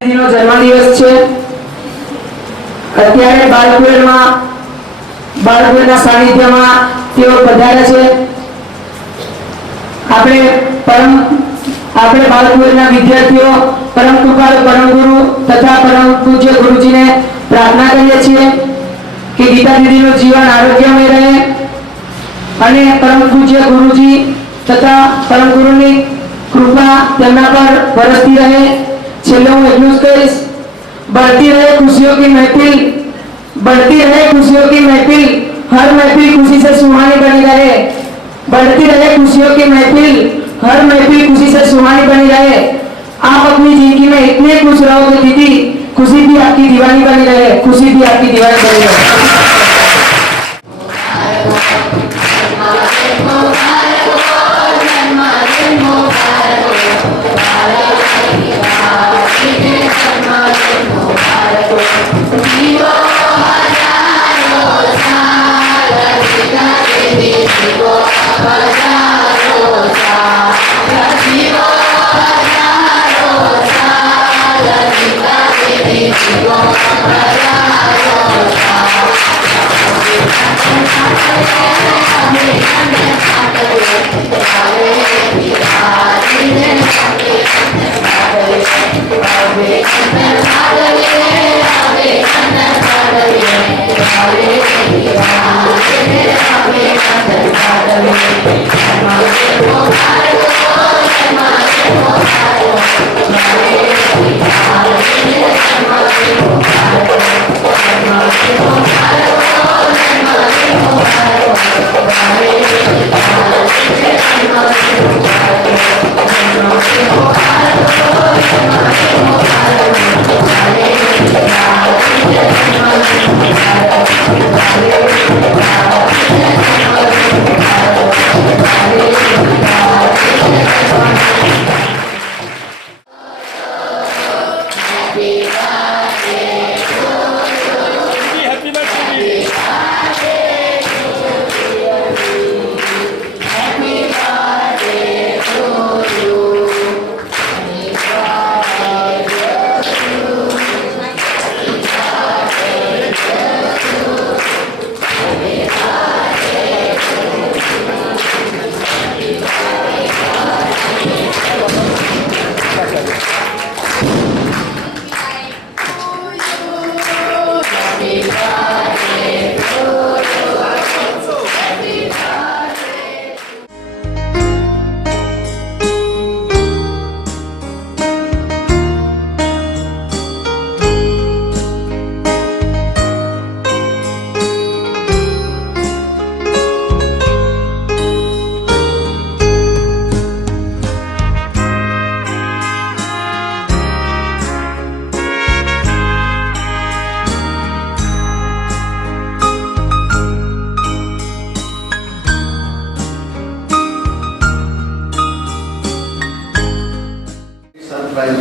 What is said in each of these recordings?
નો જન્મદિવસ છે. અત્યારે બાળકુળના સાનિધ્યમાં તેઓ પધાર્યા છે. આપણે બાળકુળના વિદ્યાર્થીઓ પરમ કૃપાળુ પરમ ગુરુ તથા પરમ પૂજ્ય ગુરુજીને પ્રાર્થના કરીએ છીએ કે ગીતા દીદીનું જીવન આરોગ્યમય રહે અને પરમ પૂજ્ય ગુરુજી તથા પરમ ગુરુની કૃપા તેમના પર વરસતી રહે. चलो बढ़ती रहे खुशियों की महफिल, बढ़ती रहे खुशियों की महफिल, हर महफिल खुशी से सुहानी बनी रहे. बढ़ती रहे खुशियों की महफिल, हर महफिल खुशी से सुहानी बनी रहे. आप अपनी जिंदगी में इतने खुश रहोगे दीदी, खुशी भी आपकी दीवानी बनी रहे, खुशी भी आपकी दीवानी बनी रहे.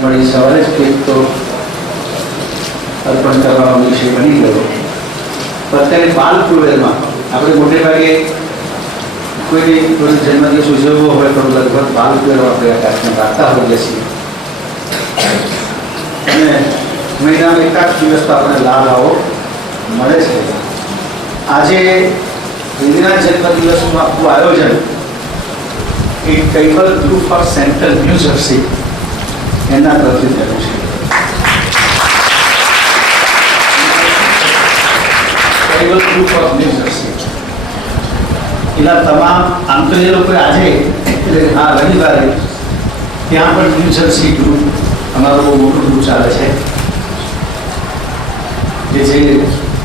मड़ी सवाल केक तो अर्पण करवा विषय बनी गयो. અત્યારે બાલકુળમાં આપણે મોટે ભાગે કોઈ જન્મદિવસ ઉજવવો હોય તો લગભગ બાલકુળ આપણે આ કાર્યક્રમ રાખતા હોઈએ છીએ અને મહિનામાં એકાદ દિવસ તો આપણે લાભ આવો મળે છે. આજે દીદીના જન્મદિવસનું આખું આયોજન એક કૈબલ group of central New Jersey એના તરફથી થયું છે. કૈબલ ગ્રુપ ઓફ ન્યૂ જર્સી એના તમામ આમ તો એ લોકો આજે એટલે હા રવિવારે ત્યાં પણ ન્યૂ જર્સી ગ્રુપ અમારું બહુ મોટું ગ્રુપ ચાલે છે જે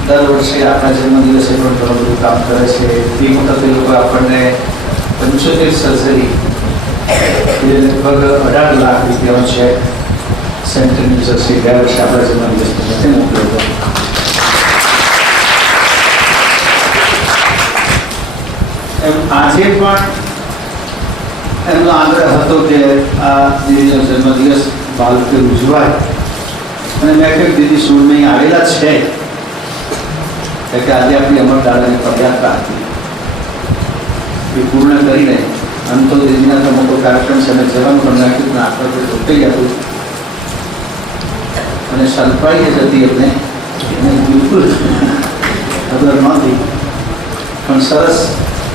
દર વર્ષે આપણા જન્મદિવસે પણ ઘણું બધું કામ કરે છે. તે વખતે લોકો આપણને 75 સર્જરી લગભગ 18 લાખ રૂપિયાનો છે સેન્ટ્રલ ન્યૂ જર્સી ગયા વર્ષે આપણા જન્મદિવસ નિમિત્તે મોકલ્યો હતો. એમ આજે પણ એમનો આગ્રહ હતો કે આ દીદીનો જન્મદિવસ બાલકુળ ઉજવાય અને મેં કહ્યું દીદી સુરમઈ આવેલા છે કે આજે આપણી અમરદાદાની પદયાત્રા હતી એ પૂર્ણ કરીને અંતો દીદીના તો મોટો કાર્યક્રમ છે અને જવાનું પણ નાખ્યું પણ આપણે તો તૂટી હતું અને સરપ્રાઈઝ હતી એમને બિલકુલ ખબર નહોતી, પણ સરસ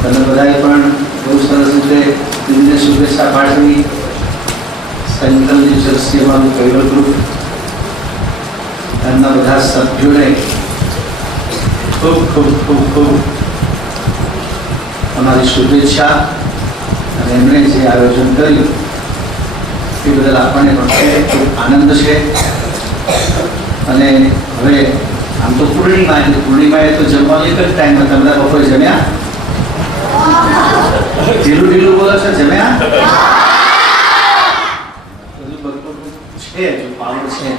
તમે બધાએ પણ બહુ સરસ રીતે દિલને શુભેચ્છા પાઠવી. સેન્ટ્રલ ન્યૂજર્સી અમારું ફેવરેટ ગ્રુપ, એમના બધા સભ્યોને ખૂબ ખૂબ ખૂબ ખૂબ અમારી શુભેચ્છા. અને એમણે જે આયોજન કર્યું એ બદલ આપણને પણ ખૂબ આનંદ છે. અને હવે આમ તો પૂર્ણિમાએ તો જમવાનો એક જ ટાઈમ હતો. તમે બપોરે જમ્યા? ઢીલું બોલો છો, જમ્યા? હજુ બપોરનું છે, હજુ પાવર છે.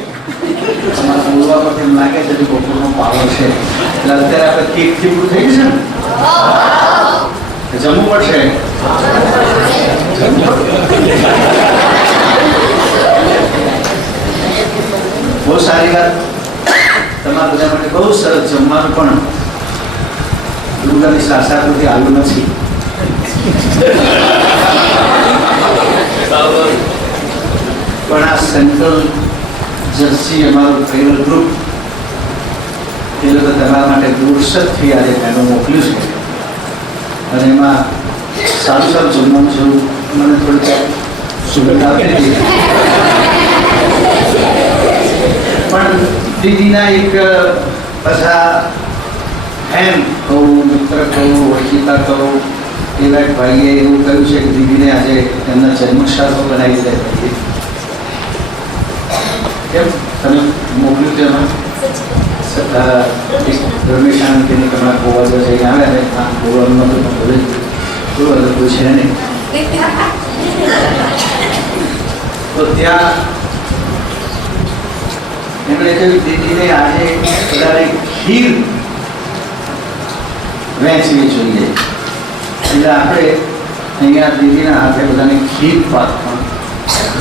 તમારા બોલવા પર એમ લાગે છે હજુ બપોરનો પાવર છે. એટલે અત્યારે આપણે કેકથી પૂરું થઈ ગયું છે ને, જમવું પડશે. બહુ સારી વાત. તમારા બધા માટે બહુ સરસ જમવાનું, પણ દુર્ગાની સાસાકૃતિ આવ્યું નથી. પણ આ સેન્ટ્રલ જર્સી અમારું ફેવરેટ ગ્રુપ, એ લોકો તમારા માટે દૂરસરથી આજે મેનુ મોકલ્યું છે. અને એમાં સારું જમવાનું જેવું મને થોડીક સુવિધા આપી હતી. પણ દીદીના એક પાછા એમ કહું, મિત્ર કહું, ઓળખીતા કહું, એવા એક ભાઈએ એવું કહ્યું છે કે દીદીને આજે એમના જન્મશાળો બનાવી દે. કેમ તમે મોકલ્યું છે એમાં રમેશ આનંદની તમારા ગોવા જઈને આવે અને ગોવાનું નહોતું, ભલે ગોવા કોઈ છે નહીં. તો ત્યાં એમણે કહ્યું દીદીને આજે બધાને ખીર વહેંચવી જોઈએ. એટલે આપણે અહીંયા દીદીના હાથે બધાને ખીર પાક પણ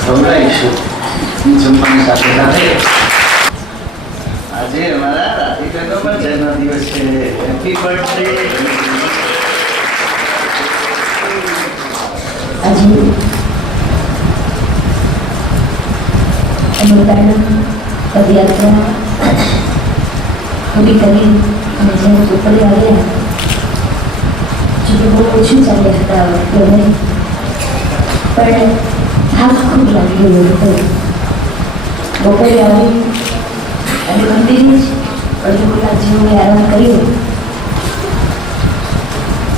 ખવડાવીશું જમવાની સાથે સાથે. આજે અમારા રાધિકાનો પણ જન્મદિવસ છે. Happy birthday. આજે અમૃતાના પદયાત્રા પૂરી કરી અને જ્યારે ચોપડે આવ્યા, જોકે બહુ ઓછું ચાલ્યા હતા આ વખતે, પણ થાક ખૂબ લાગી ગયો હતો. બપોરે આવી અને મંદિરે જ અડધો કલાક જેવું મેં આરામ કર્યો.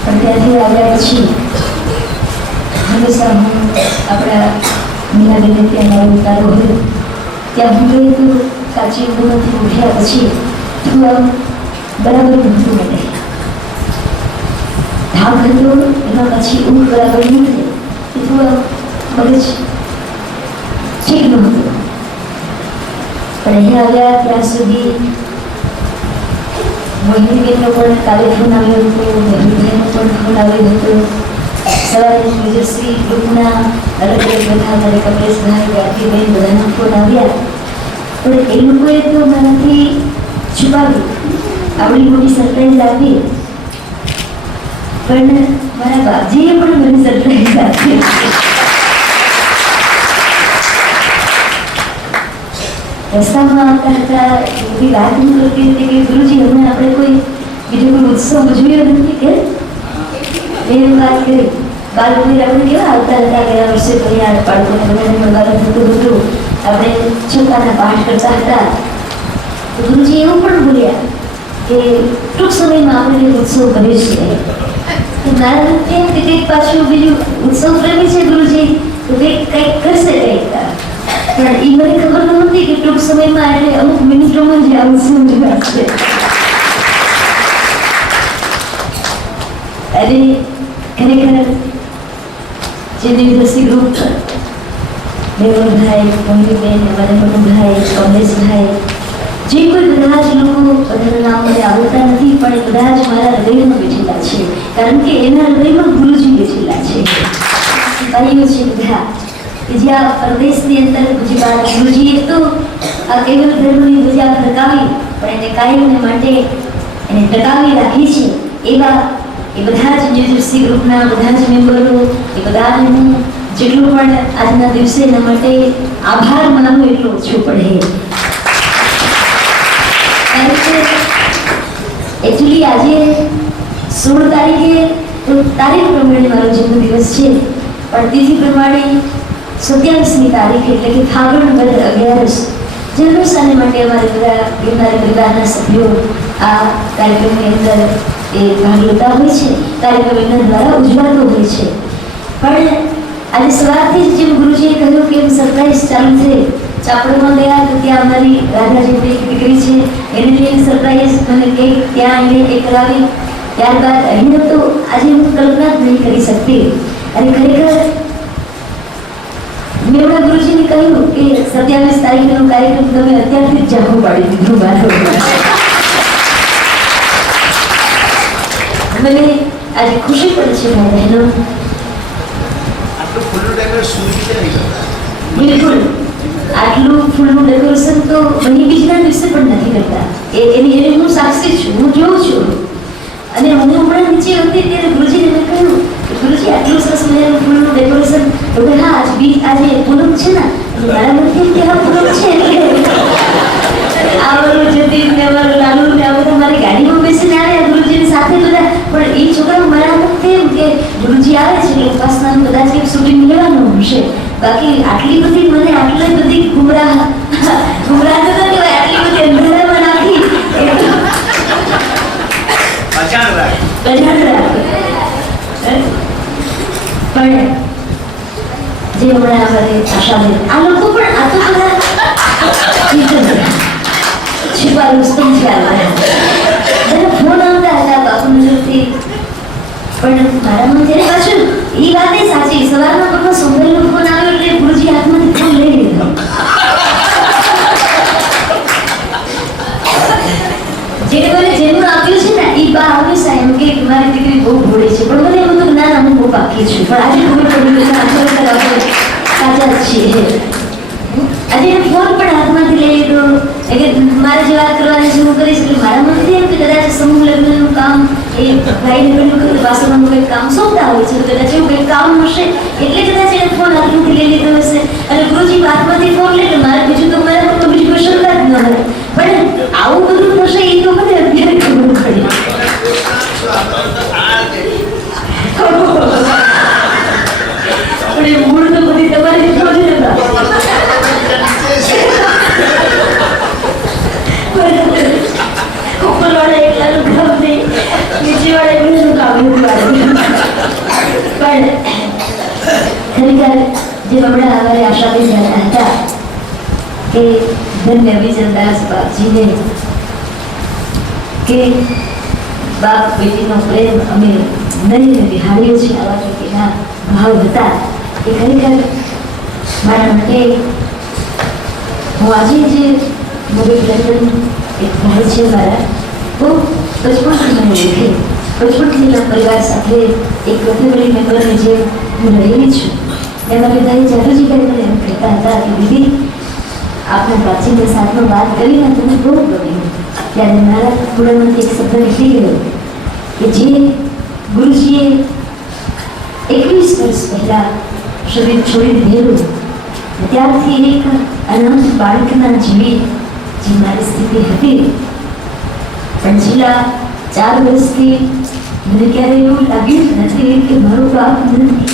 પણ ત્યાંથી આવ્યા પછી હંમેશા હું આપણા મીનાબેને ત્યાં મારો ઉતારો હોય ત્યાં હું ગઈ તો કાચી ઊંઘમાંથી ઉઠ્યા પછી થોડું બરાબર ઊંઘતું મને થાક હતો. એમાં પછી ઊંઘ બરાબર નહીં થઈ, એ થોડો મગજ ઠીક નહોતું. પણ અહીંયા આવ્યા ત્યાં સુધી મોહિનીબેનનો પણ કાલે ફોન આવ્યો હતો, મહેન્દ્રભાઈનો પણ ફોન આવ્યો હતો. સવારે ન્યૂજર્સી ગ્રુપના અલગ અલગ બધા મારે કમલેશભાઈ, ગાયત્રીબેન બધાના ફોન આવ્યા. પણ એ લોકોએ તો મારાથી છુપાવ્યું, આવડી મોટી સરપ્રાઈઝ આપી. પણ મારા બાપજીએ પણ મને સરપ્રાઈઝ આપી. રસ્તામાં આવતા હતા એવી વાત હું કરતી હતી કે ગુરુજી હમણાં આપણે કોઈ બીજો કોઈ ઉત્સવ ઉજવ્યો નથી કે એવી વાત કરી. બાળકોને આપણે કેવા આવતા હતા ગયા વર્ષે અહીંયા બાળકોને બધાને મળવાનું થતું હતું, આપણે છોકરાના પાઠ કરતા હતા. તો ગુરુજી એવું પણ બોલ્યા કે ટૂંક સમયમાં આપણે ઉત્સવ કરીશું. મારા એમ કે કંઈક પાછું બીજું ઉત્સવ પ્રેમી છે ગુરુજી, તો કંઈક કરશે કંઈક. પણ એ મને ખબર નહોતી કે ટૂંક સમયમાં એટલે અમુક મિનિટોમાં જ આ ઉત્સવ છે. અને ખરેખર જે ન્યૂજર્સી ગ્રુપ દેવલભાઈ, મોહિનીબેન, અમારા મનુભાઈ, કમલેશભાઈ, જે કોઈ બધા જ લોકો, બધાના નામ મને આવડતા નથી, પણ એ બધા જ મારા હૃદયમાં બેઠેલા છે. કારણ કે એના હૃદયમાં ગુરુજી બેઠેલા છે. ભાઈઓ છે બધા કે જ્યાં પરદેશની અંદર ગુરુજીએ તો આ કેવલ ધર્મની ધજા ફરકાવી, પણ એને કાયમને માટે એને ટકાવી રાખી છે. એવા એ બધા જ ન્યૂજર્સી ગ્રુપના બધા જ મેમ્બરો, એ બધાને હું જેટલું પણ આજના દિવસે એના માટે આભાર માનું એટલું ઓછું પડે. 16 તારીખે તો તારીખ પ્રમાણે મારો જન્મદિવસ છે, પણ તિથિ પ્રમાણે 27મી તારીખ એટલે કે ફાગણ વદ 11 જન્મસ્થાને માટે અમારે બધા પરિવારના સભ્યો આ કાર્યક્રમની અંદર એ ભાગ લેતા હોય છે, કાર્યક્રમ એમના દ્વારા ઉજવાતો હોય છે. પણ આજે સવારથી જ જેમ ગુરુજીએ કહ્યું કે સરપ્રાઈઝ ચાલુ થઈ, ચાપડોમાં ગયા તો ત્યાં અમારી રાધાજીની એક દીકરી છે, એને લઈને સરપ્રાઈઝ મને કંઈક ત્યાં એને એ કરાવી. ત્યારબાદ અહીંયા તો આજે હું કલ્પના જ નહીં કરી શકતી. અને ખરેખર મેં હમણાં ગુરુજીને કહ્યું કે 27 તારીખનો કાર્યક્રમ તમે અત્યારથી જ જાગો પાડી દીધું મારો. મને આજે ખુશી પણ છે ભાઈ બહેનો. આટલું ફૂલનું ડેકોરેશન શું રીતે નહીં કરતા? બિલકુલ આટલું ફૂલનું ડેકોરેશન તો બની બીજના દિવસે પણ નથી કરતા. એની હું સાક્ષી છું, હું જોઉં છું. અને હું હમણાં નીચે હતી ત્યારે ગુરુજીને મેં કહ્યું કે ગુરુજી આટલું સરસ મજાનું ફૂલનું ડેકોરેશન, તો કે હા આજે પૂનમ છે ને, મારા મનથી કે હા પૂનમ છે એટલે આવરું જતી ને અમારું લાલુ ને આ બધા મારી ગાડીમાં બેસીને આવ્યા ગુરુજીની સાથે બધા. પણ એ છોકરાઓ મારા મનથી એમ કે ગુરુજી આવે છે એટલે ઉપાસનાનું કદાચ કંઈક શૂટિંગ લેવાનું હશે. બાકી આટલી બધી મને આટલી બધી ગુમરાહ તો કહેવાય, આટલી બધી અંધારામાં નાખી અજાણ રાખ. પણ જે હમણાં અમારે આશાબેન આ લોકો પણ આ તો બધા છુપા રુસ્તમ છે. બધા ફોન આવતા હતા બાપુનગરથી, પણ મારામાં ત્યારે પાછું એ વાત એ સાચી, સવારમાં પપ્પા સોમવારનો ફોન આવ્યો એટલે ગુરુજી હાથમાંથી ફોન લઈ લીધો. જેને મને જેનું આપ્યું છે ને એ બા આવ્યું સાહેબ કે મારી દીકરી બહુ ભોળી છે, પણ મને એમ હતું ના ના હું બહુ પાકી છું. પણ આજે ખબર પડી કે ખરેખર આપણે સાચા જ છીએ. આજે એને ફોન પણ હાથમાંથી લઈ લીધો એટલે મારે જે વાત કરવાની છે હું કરીશ. એટલે મારા મનથી એમ કે કદાચ સમૂહ લગ્નનું કામ એ ભાઈને કહ્યું કે વાસણનું કંઈક કામ સોંપતા હોય છે, તો કદાચ એવું કંઈક કામ હશે એટલે કદાચ એને ફોન હાથમાંથી લઈ લીધો હશે. અને ગુરુજી હાથમાંથી ફોન લે એટલે મારે બીજું તો મારા તો બીજું કોઈ શરૂઆત ન હોય. પણ આવું બધું થશે એ તો મને અત્યારે ખબર પડી. પણ એ મૂળ તો બધી તમારી જોડે હતા. ઉપરવાળા એકલાનું કામ નહીં, નીચેવાળા એકલાનું કામ એવું પણ ખરેખર જે હમણાં અમારે આશાબેન જતા હતા કે ધન્ય વિજયદાસ બાપજીને કે બાપ બેટીનો પ્રેમ અમે નહીં બિહાડ્યો છે, આવા જો એના ભાવ હતા એ ખરેખર મારા માટે. હું આજે જે મોબાઈલ લંડન એક ભાઈ છે મારા, બહુ બચપણથી મને ઓળખે, બચપણથી એના પરિવાર સાથે એક ફેમિલી મેમ્બરની જેમ હું રહેલી છું. એમાં બધાએ જાદુજીભાઈ મને એમ કહેતા હતા કે દીદી આપણે પ્રાચીનને સાથમાં વાત કરીને તમને બહુ ગમ્યું. ત્યારે મારા થોડામાંથી એક શબ્દ નીકળી ગયો કે જે ગુરુજીએ 21 વર્ષ પહેલા શરીર છોડી દીધેલું, ત્યારથી એક અનંત બાળકના જેવી જે મારી સ્થિતિ હતી, પણ છેલ્લા 4 વર્ષથી મને ક્યારેય એવું લાગ્યું જ નથી કે મારો બાપ નથી.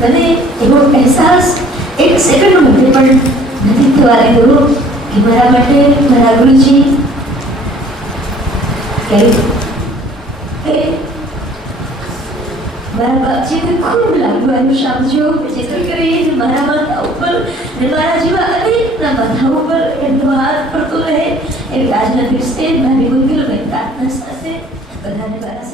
મને એવો અહેસાસ એક સેકન્ડ માટે પણ નથી થવા દીધો કે મારા માટે મારા ગુરુજી મારા બાપજીને ખૂબ લાગવાનું સમજો જેથી કરીને મારા માથા ઉપર ને મારા જેવા અનેકના માથા ઉપર એમનો હાથ પડતો રહે એવી આજના દિવસે મારી મંગલમય પ્રાર્થના સાથે બધાને મારા